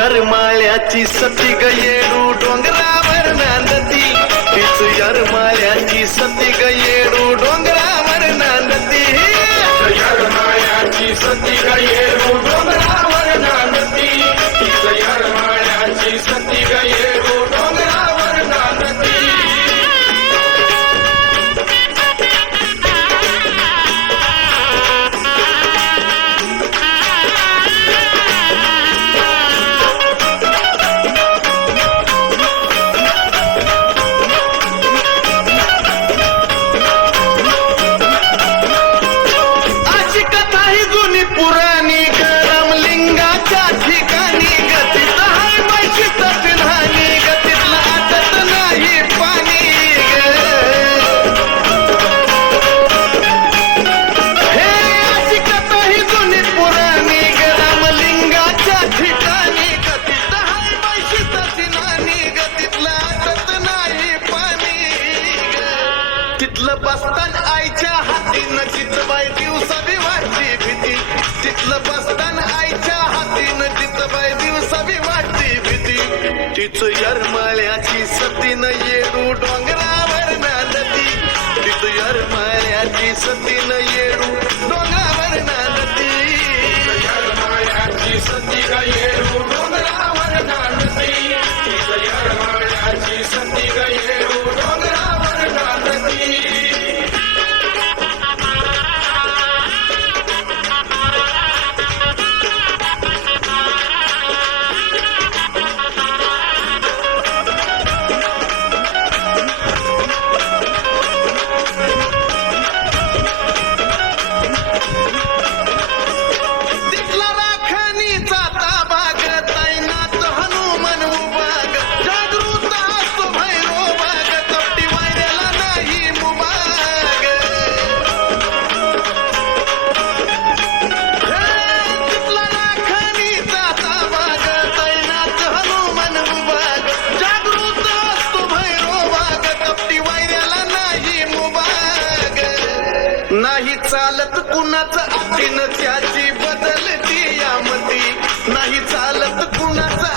यरमाळ्याची सती ग येडू डोंगरावर नांदती, तीच यरमाळ्याची सती ग येडू डोंगरावर नांदती, यरमाळ्याची सती ग येडू डोंगरावर नांदती, तीच यरमाळ्याची सती ग येडू डोंगरावर नांदती. पुराणी रामलिंगाच्या ठिकाणी गतीत हाय मैशीच पिल्हानी, गतीतला आटत नाही पाणी हे अशी कथा ही जुनी पुराणी रामलिंगाच्या ठिकाणी गतीत हाय मैशीच पिल्हानी, गतीतला आटत नाही पाणी. तिथलं बसतान आईच्या हातीनं जितबाई दिवसा वाटली भीती, तिथलं बसतान आईच्या हातीनं जितबाई दिवसा वाटली भीती, तिच यरमाळ्याची सतीनं येडू डोंगरावर नांदती, तिच यरमाळ्याची सतीनं येडू डोंगरावर नांदती, यरमाळ्याची सती ग येडू डोंगरावर नांदती, तीच यरमाळ्याची सती ग येडू डोंगरावर नांदती. नाही चालत कुणाचं आतीन त्याची बदलती यामती, नाही चालत कुणाचं